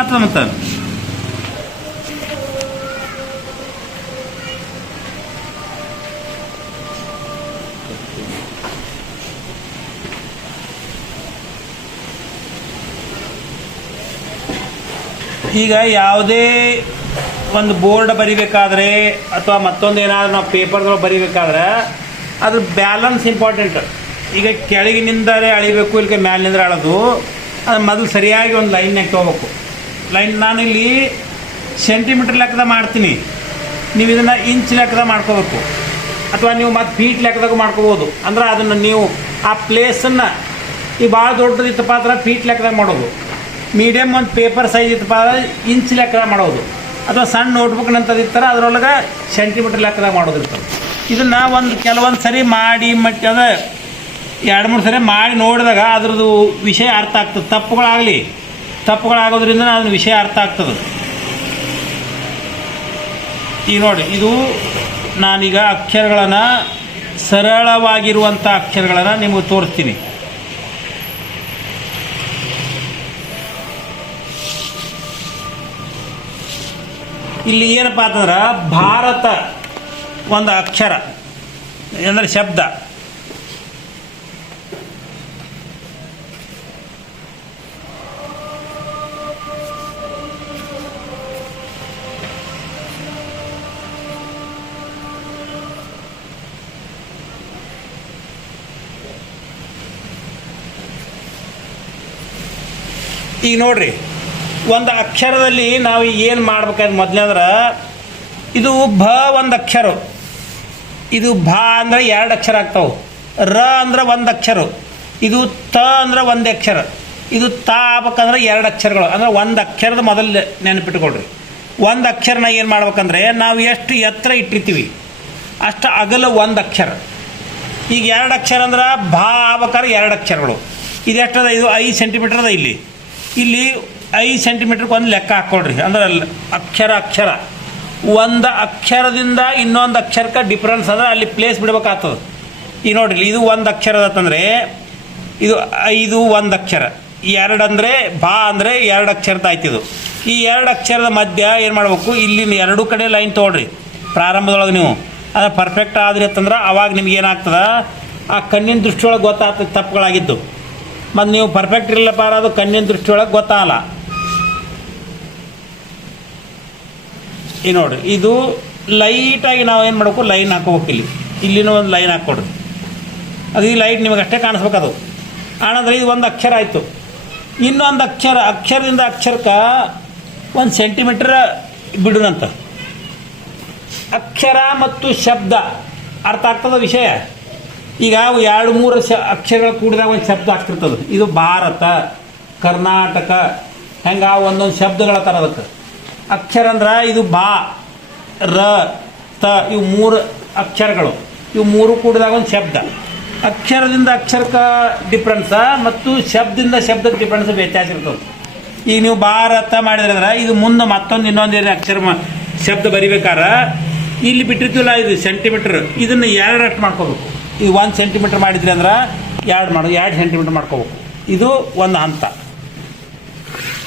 ಬರಿಬೇಕಾಗ್ತದೆ ಮತ್ತು. ಈಗ ಯಾವುದೇ ಒಂದು ಬೋರ್ಡ್ ಬರಿಬೇಕಾದ್ರೆ ಅಥವಾ ಮತ್ತೊಂದು ಏನಾದರೂ ನಾವು ಪೇಪರ್ಗಳು ಬರಿಬೇಕಾದ್ರೆ ಅದ್ರ ಬ್ಯಾಲೆನ್ಸ್ ಇಂಪಾರ್ಟೆಂಟ್. ಈಗ ಕೆಳಗಿನಿಂದಲೇ ಅಳಿಬೇಕು, ಇಲ್ಲಿಗೆ ಮ್ಯಾಲಿನಿಂದ ಅಳೋದು, ಅದು ಮೊದಲು ಸರಿಯಾಗಿ ಒಂದು ಲೈನ್ನಾಗ ತೊಗೋಬೇಕು. ಲೈನ್ ನಾನಿಲ್ಲಿ ಸೆಂಟಿಮೀಟ್ರ್ ಲೆಕ್ಕದ ಮಾಡ್ತೀನಿ, ನೀವು ಇದನ್ನು ಇಂಚ್ ಲೆಕ್ಕದ ಮಾಡ್ಕೋಬೇಕು, ಅಥವಾ ನೀವು ಮತ್ತು ಫೀಟ್ ಲೆಕ್ಕದಾಗ ಮಾಡ್ಕೋಬೋದು. ಅಂದ್ರೆ ಅದನ್ನು ನೀವು ಆ ಪ್ಲೇಸನ್ನು ಈ ಭಾಳ ದೊಡ್ಡದಿತ್ತಪ್ಪ ಅಂದ್ರೆ ಫೀಟ್ ಲೆಕ್ಕದಾಗ ಮಾಡೋದು, ಮೀಡಿಯಮ್ ಒಂದು ಪೇಪರ್ ಸೈಜ್ ಇತ್ತಪ್ಪ ಅಂದ್ರೆ ಇಂಚ್ ಲೆಕ್ಕದಾಗ ಮಾಡೋದು, ಅಥವಾ ಸಣ್ಣ ನೋಟ್ಬುಕ್ನಂಥದ್ದು ಇರ್ತಾರೆ ಅದರೊಳಗೆ ಸೆಂಟಿಮೀಟ್ರ್ ಲೆಕ್ಕದಾಗ ಮಾಡೋದಿರ್ತದೆ. ಇದನ್ನು ಕೆಲವೊಂದು ಸರಿ ಮಾಡಿ ಅಂದರೆ 2-3 ಸರಿ ಮಾಡಿ ನೋಡಿದಾಗ ಅದ್ರದ್ದು ವಿಷಯ ಅರ್ಥ ಆಗ್ತದೆ. ತಪ್ಪುಗಳಾಗೋದ್ರಿಂದ ಅದನ್ನ ವಿಷಯ ಅರ್ಥ ಆಗ್ತದೆ. ಈಗ ನೋಡಿ, ಇದು ನಾನೀಗ ಅಕ್ಷರಗಳನ್ನು ಸರಳವಾಗಿರುವಂಥ ಅಕ್ಷರಗಳನ್ನು ನಿಮಗೆ ತೋರಿಸ್ತೀನಿ. ಇಲ್ಲಿ ಏನಪ್ಪ ಅಂತಂದ್ರೆ ಭಾರತ ಒಂದು ಅಕ್ಷರ ಅಂದರೆ ಶಬ್ದ. ಈಗ ನೋಡ್ರಿ, ಒಂದು ಅಕ್ಷರದಲ್ಲಿ ನಾವು ಏನು ಮಾಡ್ಬೇಕಾದ್ರೆ ಮೊದಲಂದ್ರೆ ಇದು ಭ ಒಂದು ಅಕ್ಷರ, ಇದು ಭ ಅಂದರೆ 2 ಅಕ್ಷರ ಆಗ್ತಾವೆ, ರ ಅಂದ್ರೆ 1 ಅಕ್ಷರ, ಇದು ತ ಅಂದ್ರೆ 1 ಅಕ್ಷರ, ಇದು ತ ಆಗ್ಬೇಕಂದ್ರೆ 2 ಅಕ್ಷರಗಳು. ಅಂದರೆ 1 ಅಕ್ಷರದ ಮೊದಲು ನೆನಪಿಟ್ಕೊಳ್ರಿ. 1 ಅಕ್ಷರನ ಏನು ಮಾಡ್ಬೇಕಂದ್ರೆ ನಾವು ಎಷ್ಟು ಎತ್ತರ ಇಟ್ಟಿರ್ತೀವಿ ಅಷ್ಟು ಅಗಲ 1 ಅಕ್ಷರ. ಈಗ 2 ಅಕ್ಷರ ಅಂದ್ರೆ ಭ ಆಗ್ಬೇಕಾದ್ರೆ 2 ಅಕ್ಷರಗಳು. ಇದೆಷ್ಟದ? ಇದು 5 ಸೆಂಟಿಮೀಟರ್ ಅದ. ಇಲ್ಲಿ 5 ಸೆಂಟಿಮೀಟ್ರಿಗೆ ಒಂದು ಲೆಕ್ಕ ಹಾಕ್ಕೊಳ್ರಿ. ಅಂದ್ರೆ ಅಕ್ಷರ ಒಂದು ಅಕ್ಷರದಿಂದ ಇನ್ನೊಂದು ಅಕ್ಷರಕ್ಕೆ ಡಿಫ್ರೆನ್ಸ್ ಅಂದ್ರೆ ಅಲ್ಲಿ ಪ್ಲೇಸ್ ಬಿಡ್ಬೇಕಾಗ್ತದೆ. ಈಗ ನೋಡ್ರಿ, ಇದು 1 ಅಕ್ಷರ ಅದಂದರೆ ಇದು 5 1 ಅಕ್ಷರ, 2 ಅಂದರೆ ಬಾ ಅಂದರೆ 2 ಅಕ್ಷರದ ಆಯ್ತಿದು. ಈ 2 ಅಕ್ಷರದ ಮಧ್ಯ ಏನು ಮಾಡಬೇಕು, ಇಲ್ಲಿನ 2 ಕಡೆ ಲೈನ್ ತೊಗೊಳ್ರಿ ಪ್ರಾರಂಭದೊಳಗೆ. ನೀವು ಅದು ಪರ್ಫೆಕ್ಟ್ ಆದ್ರಿ ಅಂತಂದ್ರೆ ಅವಾಗ ನಿಮ್ಗೆ ಏನಾಗ್ತದೆ, ಆ ಕಣ್ಣಿನ ದೃಷ್ಟಿಯೊಳಗೆ ಗೊತ್ತಾಗ್ತದೆ ತಪ್ಪುಗಳಾಗಿದ್ದು. ಮತ್ತು ನೀವು ಪರ್ಫೆಕ್ಟ್ ಇರಲ್ಲಪ್ಪ ಅದು ಕಣ್ಣಿನ ದೃಷ್ಟಿಯೊಳಗೆ ಗೊತ್ತಾಗಲ್ಲ. ಈ ನೋಡಿರಿ, ಇದು ಲೈಟಾಗಿ ನಾವು ಏನು ಮಾಡಬೇಕು, ಲೈನ್ ಹಾಕೋಬೇಕು. ಇಲ್ಲಿನೂ ಒಂದು ಲೈನ್ ಹಾಕ್ಕೊಡ್ರಿ. ಅದು ಈ ಲೈಟ್ ನಿಮಗೆ ಅಷ್ಟೇ ಕಾಣಿಸ್ಬೇಕದು. ಆನಂದ್ರೆ ಇದು 1 ಅಕ್ಷರ ಆಯಿತು. ಇನ್ನೊಂದು ಅಕ್ಷರದಿಂದ ಅಕ್ಷರಕ್ಕೆ 1 ಸೆಂಟಿಮೀಟ್ರ್ ಬಿಡುನಂತ. ಅಕ್ಷರ ಮತ್ತು ಶಬ್ದ ಅರ್ಥ ಆಗ್ತದ ವಿಷಯ. ಈಗ 2-3 ಅಕ್ಷರಗಳು ಕೂಡಿದಾಗ ಒಂದು ಶಬ್ದ ಆಗ್ತಿರ್ತದೆ. ಇದು ಭಾರತ, ಕರ್ನಾಟಕ, ಹೆಂಗೆ ಒಂದೊಂದು ಶಬ್ದಗಳ ಥರ ಅದಕ್ಕೆ. ಅಕ್ಷರ ಅಂದ್ರೆ ಇದು ಬಾ, ರ, ತ, ಇವು 3 ಅಕ್ಷರಗಳು. ಇವು 3 ಕೂಡಿದಾಗ ಒಂದು ಶಬ್ದ. ಅಕ್ಷರದಿಂದ ಅಕ್ಷರಕ್ಕೆ ಡಿಫ್ರೆನ್ಸ ಮತ್ತು ಶಬ್ದದಿಂದ ಶಬ್ದಕ್ಕೆ ಡಿಫ್ರೆನ್ಸ್ ವ್ಯತ್ಯಾಸ ಇರ್ತದೆ. ಈಗ ನೀವು ಭಾರತ ಮಾಡಿದ್ರೆ ಅಂದ್ರೆ ಇದು ಮುಂದೆ ಮತ್ತೊಂದು ಇನ್ನೊಂದು ಶಬ್ದ ಬರಿಬೇಕಾದ್ರೆ ಇಲ್ಲಿ ಬಿಟ್ಟಿರ್ತೀವಲ್ಲ ಇದು ಸೆಂಟಿಮೀಟ್ರ್, ಇದನ್ನು 2 ಅಷ್ಟು ಮಾಡ್ಕೋಬೇಕು. ಇದು 1 ಸೆಂಟಿಮೀಟ್ರ್ ಮಾಡಿದ್ರಿ ಅಂದ್ರೆ 2 ಸೆಂಟಿಮೀಟ್ರ್ ಮಾಡ್ಕೋಬೇಕು. ಇದು ಒಂದು ಹಂತ.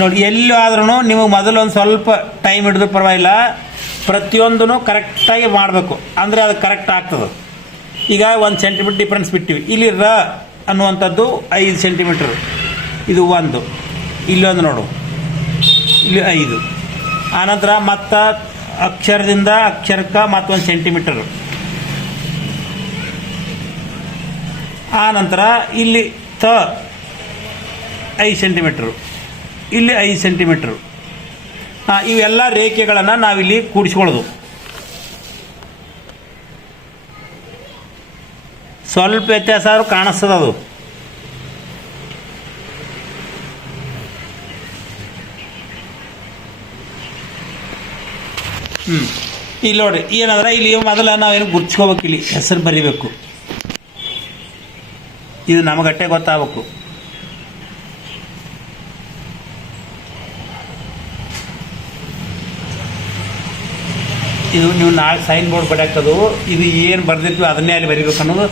ನೋಡಿ, ಎಲ್ಲೂ ಆದ್ರೂ ನಿಮಗೆ ಮೊದಲು ಒಂದು ಸ್ವಲ್ಪ ಟೈಮ್ ಹಿಡಿದು ಪರವಾಗಿಲ್ಲ, ಪ್ರತಿಯೊಂದೂ ಕರೆಕ್ಟಾಗಿ ಮಾಡಬೇಕು. ಅಂದರೆ ಅದು ಕರೆಕ್ಟ್ ಆಗ್ತದೆ. ಈಗ 1 ಸೆಂಟಿಮೀಟ್ರ್ ಡಿಫ್ರೆನ್ಸ್ ಬಿಟ್ಟಿವಿ. ಇಲ್ಲಿ ರ ಅನ್ನುವಂಥದ್ದು 5 ಸೆಂಟಿಮೀಟ್ರ್, ಇದು 1, ಇಲ್ಲೊಂದು ನೋಡು, ಇಲ್ಲಿ 5. ಆನಂತರ ಮತ್ತು ಅಕ್ಷರದಿಂದ ಅಕ್ಷರಕ್ಕೆ ಮತ್ತೊಂದು ಸೆಂಟಿಮೀಟರ್. ಆನಂತರ ಇಲ್ಲಿ ತ 5 ಸೆಂಟಿಮೀಟ್ರು, ಇಲ್ಲಿ 5 ಸೆಂಟಿಮೀಟ್ರು. ಇವೆಲ್ಲ ರೇಖೆಗಳನ್ನು ನಾವಿಲ್ಲಿ ಕೂಡಿಸ್ಕೊಳ್ಳೋದು. ಸ್ವಲ್ಪ ವ್ಯತ್ಯಾಸ ಆದ್ರೂ ಕಾಣಿಸ್ತದೆ ಅದು. ಇಲ್ಲಿ ನೋಡಿ, ಏನಂದ್ರೆ ಇಲ್ಲಿ ಮೊದಲ ನಾವೇನು ಗುರ್ಚ್ಕೋಬೇಕು, ಇಲ್ಲಿ ಹೆಸರು ಬರಿಬೇಕು. ಇದು ನಮಗಟ್ಟೆ ಗೊತ್ತಾಗಬೇಕು. ಇದು ನೀವು ನಾಳೆ ಸೈನ್ ಬೋರ್ಡ್ ಬರೆಯೋದು, ಇದು ಏನು ಬರೆದಿರ್ತೀವಿ ಅದನ್ನೇ ಅಲ್ಲಿ ಬರಿಬೇಕು ಅನ್ನೋದು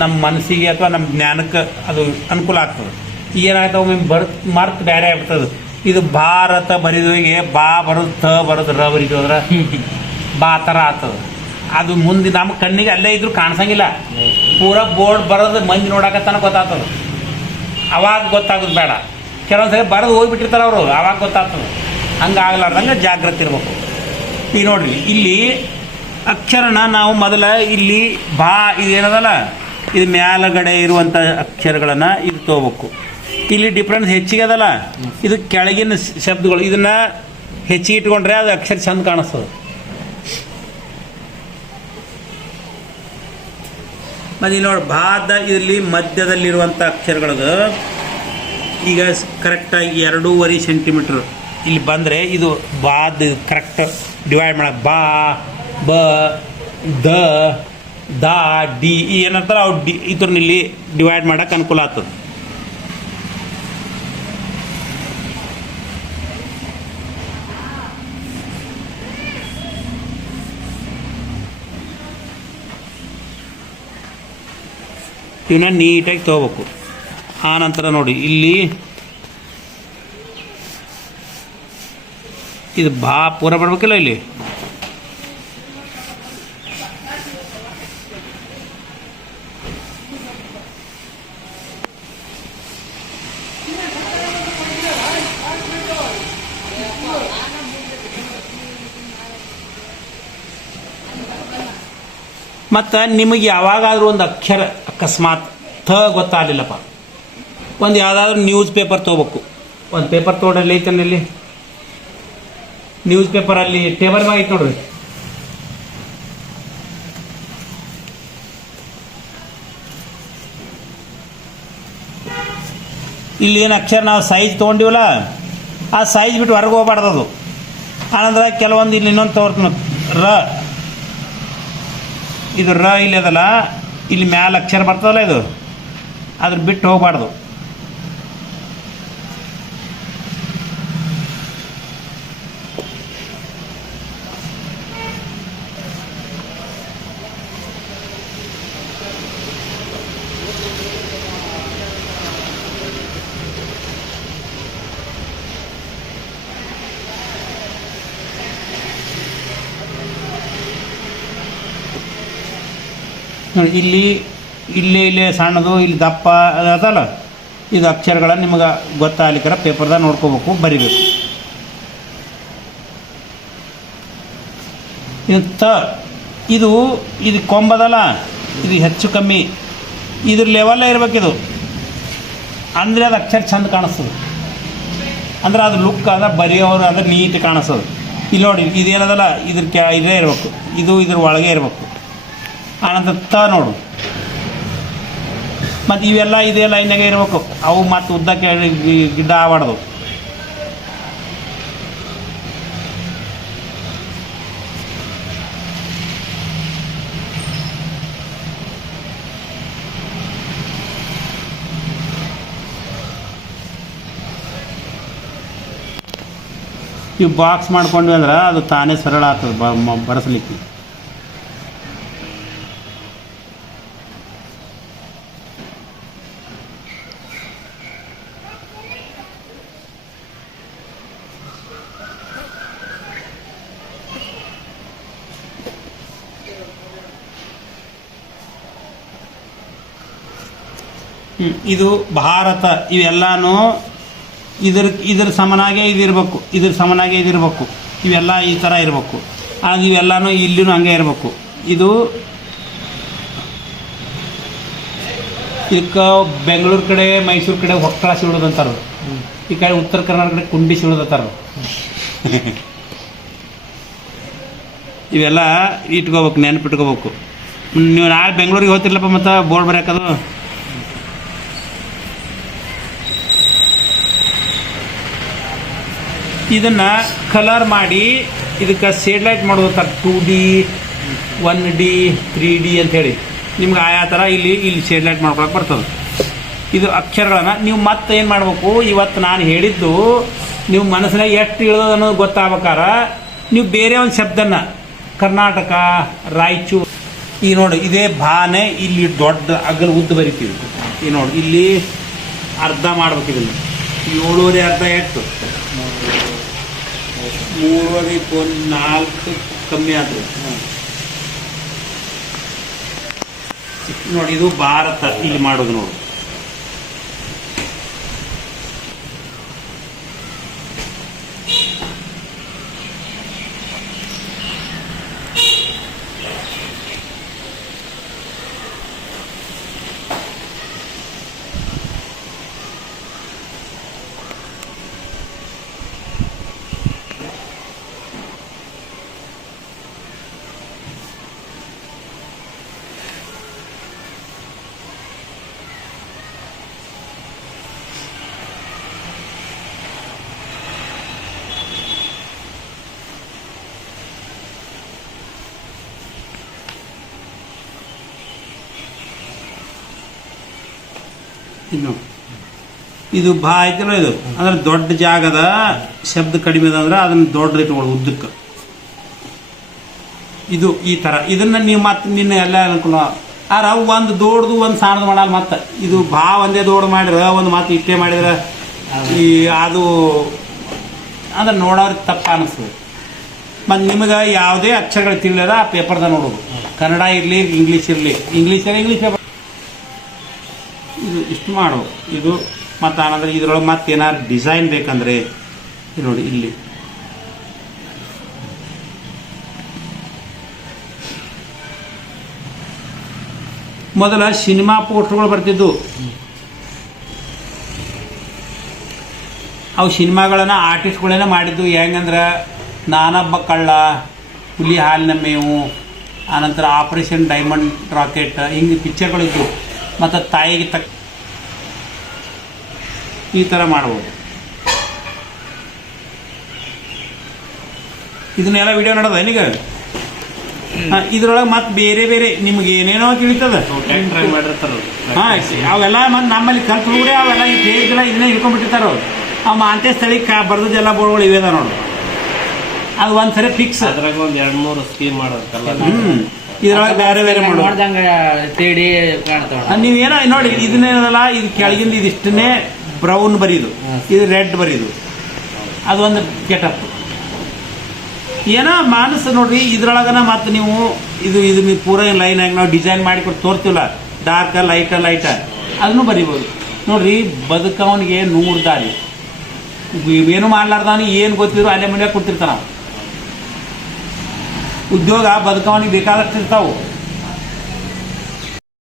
ನಮ್ಮ ಮನಸ್ಸಿಗೆ ಅಥವಾ ನಮ್ಮ ಜ್ಞಾನಕ್ಕೆ ಅದು ಅನುಕೂಲ ಆಗ್ತದೆ. ಏನಾಗ್ತವೆ ಒಮ್ಮೆ ಮರ್ತು ಬೇರೆ ಆಗ್ಬಿಡ್ತದೆ. ಇದು ಭಾರತ ಬರಿದೋಗಿ ಬಾ ಬರೋದು ತ ಬರೋದು ರ ಬರೀತು ಅಂದ್ರೆ ಬಾ ಥರ ಆಗ್ತದೆ. ಅದು ಮುಂದೆ ನಮ್ಮ ಕಣ್ಣಿಗೆ ಅಲ್ಲೇ ಇದ್ರೂ ಕಾಣಿಸಂಗಿಲ್ಲ. ಪೂರ ಬೋರ್ಡ್ ಬರೋದು ಮಂದಿ ನೋಡಕತ್ತಾನ ಗೊತ್ತಾಗ್ತದೆ. ಅವಾಗ ಗೊತ್ತಾಗೋದು ಬೇಡ. ಕೆಲವೊಂದ್ಸರಿ ಬರೋದು ಹೋಗ್ಬಿಟ್ಟಿರ್ತಾರೆ ಅವರು, ಆವಾಗ ಗೊತ್ತಾಗ್ತದೆ. ಹಂಗೆ ಆಗ್ಲಾರ್ದಂಗೆ ಜಾಗ್ರತೆ ಇರ್ಬೇಕು. ಈಗ ನೋಡ್ರಿ, ಇಲ್ಲಿ ಅಕ್ಷರನ ನಾವು ಮೊದಲ ಇಲ್ಲಿ ಬಾ ಇದೇನದಲ್ಲ, ಇದು ಮ್ಯಾಲಗಡೆ ಇರುವಂಥ ಅಕ್ಷರಗಳನ್ನು ಇದು ತೊಗೋಬೇಕು. ಇಲ್ಲಿ ಡಿಫ್ರೆನ್ಸ್ ಹೆಚ್ಚಿಗೆ ಅದಲ್ಲ, ಇದು ಕೆಳಗಿನ ಶಬ್ದಗಳು. ಇದನ್ನು ಹೆಚ್ಚಿಗೆ ಇಟ್ಕೊಂಡ್ರೆ ಅದು ಅಕ್ಷರ ಚಂದ ಕಾಣಿಸ್ತದೆ. ಮತ್ತು ಇಲ್ಲಿ ನೋಡಿ, ಬಾದ ಇಲ್ಲಿ ಮಧ್ಯದಲ್ಲಿರುವಂಥ ಅಕ್ಷರಗಳದು ಈಗ ಕರೆಕ್ಟಾಗಿ 2.5 ಸೆಂಟಿಮೀಟ್ರ್ ಇಲ್ಲಿ ಬಂದರೆ ಇದು ಬಾದ ಕರೆಕ್ಟ್ ಡಿವೈಡ್ ಮಾಡೋಕೆ ಬಾ ಬ ದ ದಾ ಡಿ ಏನಂತಾರೆ ಅವು ಇದ್ರನ್ನ ಇಲ್ಲಿ ಡಿವೈಡ್ ಮಾಡೋಕೆ ಅನುಕೂಲ ಆಗ್ತದೆ. ಇವನ್ನ ನೀಟಾಗಿ ತೊಗೋಬೇಕು. ಆ ನಂತರ ನೋಡಿ, ಇಲ್ಲಿ ಇದು ಬಾ ಪೂರ ಬರ್ಬೇಕಿಲ್ಲ. ಇಲ್ಲಿ ಮತ್ತು ನಿಮಗೆ ಯಾವಾಗಾದರೂ ಒಂದು ಅಕ್ಷರ ಅಕಸ್ಮಾತ್ ಥ ಗೊತ್ತಾಗಲಿಲ್ಲಪ್ಪ, ಒಂದು ಯಾವುದಾದ್ರೂ ನ್ಯೂಸ್ ಪೇಪರ್ ತೊಗೋಬೇಕು. ಒಂದು ಪೇಪರ್ ತೊಗೊಂಡಲ್ಲಿ ಐತನಲ್ಲಿ ನ್ಯೂಸ್ ಪೇಪರಲ್ಲಿ ಟೇಬಲ್ ಮ್ಯಾಗ ಐತೆ ನೋಡ್ರಿ. ಇಲ್ಲಿ ಏನು ಅಕ್ಷರ ನಾವು ಸೈಜ್ ತೊಗೊಂಡಿವಲ್ಲ, ಆ ಸೈಜ್ ಬಿಟ್ಟು ಹೊರಗೆ ಹೋಗ್ಬಾರ್ದು. ಅದು ಆನಂತರ ಕೆಲವೊಂದು ಇಲ್ಲಿ ಇನ್ನೊಂದು ತೋರ್ತೀನಿ, ರ ಇದು ರ ಇಲ್ಲಿ ಅದಲ್ಲ, ಇಲ್ಲಿ ಮ್ಯಾಲ ಅಕ್ಷರ ಬರ್ತದಲ್ಲ, ಇದು ಅದ್ರ ಬಿಟ್ಟು ಹೋಗಬಾರ್ದು. ಇಲ್ಲಿ ಇಲ್ಲೇ ಸಣ್ಣದು, ಇಲ್ಲಿ ದಪ್ಪ ಅದಲ್ಲ, ಇದು ಅಕ್ಷರಗಳ ನಿಮಗೆ ಗೊತ್ತಾಗ್ಲಿಕ್ಕಾರ ಪೇಪರ್ದಾಗ ನೋಡ್ಕೋಬೇಕು, ಬರಿಬೇಕು. ಇದು ತ, ಇದು ಕೊಂಬದಲ್ಲ, ಇದು ಹೆಚ್ಚು ಕಮ್ಮಿ ಇದ್ರ ಲೆವೆಲ್ಲೇ ಇರಬೇಕಿದು. ಅಂದರೆ ಅದು ಅಕ್ಷರ ಚಂದ ಕಾಣಿಸ್ತದೆ. ಅಂದ್ರೆ ಅದು ಲುಕ್ ಅದ, ಬರೆಯೋರು ಅದ್ರ ನೀಟ್ ಕಾಣಿಸ್ತದೆ. ಇಲ್ಲಿ ನೋಡಿ, ಇದೇನದಲ್ಲ, ಇದೇ ಇರಬೇಕು, ಇದ್ರ ಒಳಗೆ ಇರಬೇಕು. ಆನಂತರ ತ ನೋಡು, ಮತ್ತು ಇವೆಲ್ಲ ಇದೇ ಲೈನಾಗೆ ಇರಬೇಕು. ಅವು ಮತ್ತು ಉದ್ದಕ್ಕೆ ಗಿಡ್ಡ ಆಗಬಾರ್ದು. ಇವು ಬಾಕ್ಸ್ ಮಾಡ್ಕೊಂಡ್ವಿ ಅಂದ್ರೆ ಅದು ತಾನೇ ಸರಳ ಆಗ್ತದೆ ಬರೆಸಲಿಕ್ಕೆ. ಇದು ಭಾರತ, ಇವೆಲ್ಲಾನು ಇದ್ರ ಸಮನಾಗೆ ಇದಿರಬೇಕು, ಇದ್ರ ಸಮನಾಗೆ ಇದಿರಬೇಕು. ಇವೆಲ್ಲ ಈ ಥರ ಇರಬೇಕು. ಆಗ ಇವೆಲ್ಲಾನು ಇಲ್ಲಿನೂ ಹಂಗೆ ಇರಬೇಕು. ಇದಕ್ಕೆ ಬೆಂಗಳೂರು ಕಡೆ ಮೈಸೂರು ಕಡೆ ಹೊಕ್ಕಳ ಸಿಳೋದು ಅಂತಾರೆ. ಈ ಕಡೆ ಉತ್ತರ ಕರ್ನಾಟಕ ಕಡೆ ಕುಂಡಿ ಸಿಳೋದು ಅಂತಾರೆ. ಇವೆಲ್ಲ ಇಟ್ಕೋಬೇಕು, ನೆನಪಿಟ್ಕೋಬೇಕು. ನೀವು ನಾಳೆ ಬೆಂಗಳೂರಿಗೆ ಹೋಗ್ತಿರ್ಲಪ್ಪ, ಮತ್ತು ಬೋರ್ಡ್ ಬರೆಯೋಕ್ಕದು ಇದನ್ನು ಕಲರ್ ಮಾಡಿ ಇದಕ್ಕೆ ಸೇಡ್ಲೈಟ್ ಮಾಡೋದು 2D 1D 3D ಅಂಥೇಳಿ ನಿಮ್ಗೆ ಆಯಾ ಥರ ಇಲ್ಲಿ ಸೇಡ್ಲೈಟ್ ಮಾಡ್ಕೊಳಕ್ಕೆ ಬರ್ತದೆ. ಇದು ಅಕ್ಷರಗಳನ್ನು ನೀವು ಮತ್ತೆ ಏನು ಮಾಡಬೇಕು, ಇವತ್ತು ನಾನು ಹೇಳಿದ್ದು ನೀವು ಮನಸ್ಸಿನಾಗ ಎಷ್ಟು ಇಳಿದೋ ಅನ್ನೋದು ಗೊತ್ತಾಗ್ಬೇಕಾರ ನೀವು ಬೇರೆ ಒಂದು ಶಬ್ದನ ಕರ್ನಾಟಕ ರಾಯಚೂರು ಈ ನೋಡಿ ಇದೇ ಬಾನೆ ಇಲ್ಲಿ ದೊಡ್ಡ ಅಗಲ ಉದ್ದ ಬರಿತೀವಿ. ಈ ನೋಡಿ ಇಲ್ಲಿ ಅರ್ಧ ಮಾಡ್ಬೇಕು, ಇದನ್ನು 7.5 ಅರ್ಧ ಎಷ್ಟು ಮೂರುವರೆ ಒಂದು 4 ಕಮ್ಮಿ ಆದ್ರೆ ನೋಡಿ. ಇದು ಭಾರತ ಇಲ್ಲಿ ಮಾಡೋದು ನೋಡಿ. ಇದು ಭಾ ಐತಿಲ್ಲ, ಇದು ಅಂದ್ರೆ ದೊಡ್ಡ ಜಾಗದ ಶಬ್ದ ಕಡಿಮೆ ಅಂದ್ರೆ ಅದನ್ನ ದೊಡ್ಡದು ಇಟ್ಕೊಳ್ಳಿ ಉದ್ದಕ್ಕೆ. ಇದು ಈ ತರ ಇದನ್ನ ನೀವು ಮತ್ತೆ ನಿನ್ನ ಎಲ್ಲ ಅನುಕೂಲ ಆರ ಒಂದು ದೊಡ್ಡದು ಒಂದು ಸಣ್ಣದು ಮಾಡಲ್ಲ. ಮತ್ತೆ ಇದು ಭಾ ಒಂದೇ ದೊಡ್ಡ ಮಾಡಿರ ಒಂದು ಮಾತು ಇಷ್ಟೇ ಮಾಡಿದ್ರೆ ಈ ಅದು ಅಂದ್ರೆ ನೋಡೋರಿಗೆ ತಪ್ಪ ಅನಿಸ್ತದೆ. ಮತ್ತು ನಿಮಗೆ ಯಾವುದೇ ಅಕ್ಷರಗಳು ತಿಳಿಯದ ಆ ಪೇಪರ್ದಾಗ ನೋಡೋದು. ಕನ್ನಡ ಇರಲಿ ಇಂಗ್ಲೀಷ್ ಇರಲಿ, ಇಂಗ್ಲೀಷ್ ಪೇಪರ್ ಇದು ಇಷ್ಟು ಮಾಡು. ಇದು ಮತ್ತು ಆನಂದ್ರೆ ಇದ್ರೊಳಗೆ ಮತ್ತೆ ಏನಾದ್ರು ಡಿಸೈನ್ ಬೇಕಂದ್ರೆ ನೋಡಿ ಇಲ್ಲಿ ಮೊದಲ ಸಿನಿಮಾ ಪೋಸ್ಟರ್ಗಳು ಬರ್ತಿದ್ದು. ಅವು ಸಿನಿಮಾಗಳನ್ನ ಆರ್ಟಿಸ್ಟ್ಗಳೇನೆ ಮಾಡಿದ್ದು. ಹೆಂಗಂದ್ರೆ ನಾನೊಬ್ಬ ಕಳ್ಳ, ಹುಲಿ ಹಾಲಿನ ಮೇವು, ಆನಂತರ ಆಪರೇಷನ್ ಡೈಮಂಡ್ ರಾಕೆಟ್, ಹಿಂಗೆ ಪಿಕ್ಚರ್ಗಳಿದ್ದು. ಮತ್ತು ತಾಯಿಗೆ ಈ ಥರ ಮಾಡ್ಬೋದು. ಇದನ್ನೆಲ್ಲ ವಿಡಿಯೋ ನೋಡೋದ ಏನೀಗ ಇದ್ರೊಳಗೆ ಮತ್ತೆ ಬೇರೆ ಬೇರೆ ನಿಮ್ಗೆ ಏನೇನೋ ತಿಳಿತದ. ಹಾಂ, ಅವೆಲ್ಲ ಮತ್ತು ನಮ್ಮಲ್ಲಿ ಕಲ್ತು ಕೂಡ ಅವೆಲ್ಲ ಈ ಪೇಜ್ಗೆಲ್ಲ ಇದನ್ನೇ ಹಿಡ್ಕೊಂಡ್ಬಿಟ್ಟಿರ್ತಾರ. ಅವು ಮಾಂತೆ ಸ್ಥಳಕ್ಕೆ ಬರ್ದದ್ದೆಲ್ಲ ಬೋರ್ಡ್ಗಳು ಇವೇದ ನೋಡು. ಅದು ಒಂದ್ಸರಿ ಫಿಕ್ಸ್. ಅದ್ರಾಗ ಒಂದು 2-3 ಸ್ಕೀಮ್ ಮಾಡೋದಲ್ಲ. ಇದ್ರೊಳಗೆ ಬೇರೆ ಬೇರೆ ಮಾಡೋದು ನೀವೇನೋ ನೋಡಿ. ಇದನ್ನೇನಲ್ಲ, ಇದು ಕೆಳಗಿಂದ ಇದಿಷ್ಟನ್ನೇ ಬ್ರೌನ್ ಬರೀದು, ಇದು ರೆಡ್ ಬರೀದು, ಅದೊಂದು ಕೆಟಪ್ ಏನೋ ಮಾನಸ ನೋಡ್ರಿ. ಇದ್ರೊಳಗನ ಮತ್ತೆ ನೀವು ಇದು ನೀವು ಪೂರ ಲೈನ್ ಆಗಿ ನಾವು ಡಿಸೈನ್ ಮಾಡಿ ಕೊಟ್ಟು ತೋರ್ತೀವಲ್ಲ, ಡಾರ್ಕ ಲೈಟ ಅದನ್ನು ಬರಿಬೋದು ನೋಡ್ರಿ. ಬದುಕವನಿಗೆ 100 ದಾರಿ. ಏನು ಮಾಡ್ಲಾರ್ದವನಿಗೆ ಏನು ಗೊತ್ತಿದ್ರು ಅಲ್ಲೇ ಮನೆಯಾಗ ಕೊಡ್ತಿರ್ತಾನ. ಉದ್ಯೋಗ ಬದುಕವನಿಗೆ ಬೇಕಾದಷ್ಟು ಇರ್ತಾವೆ.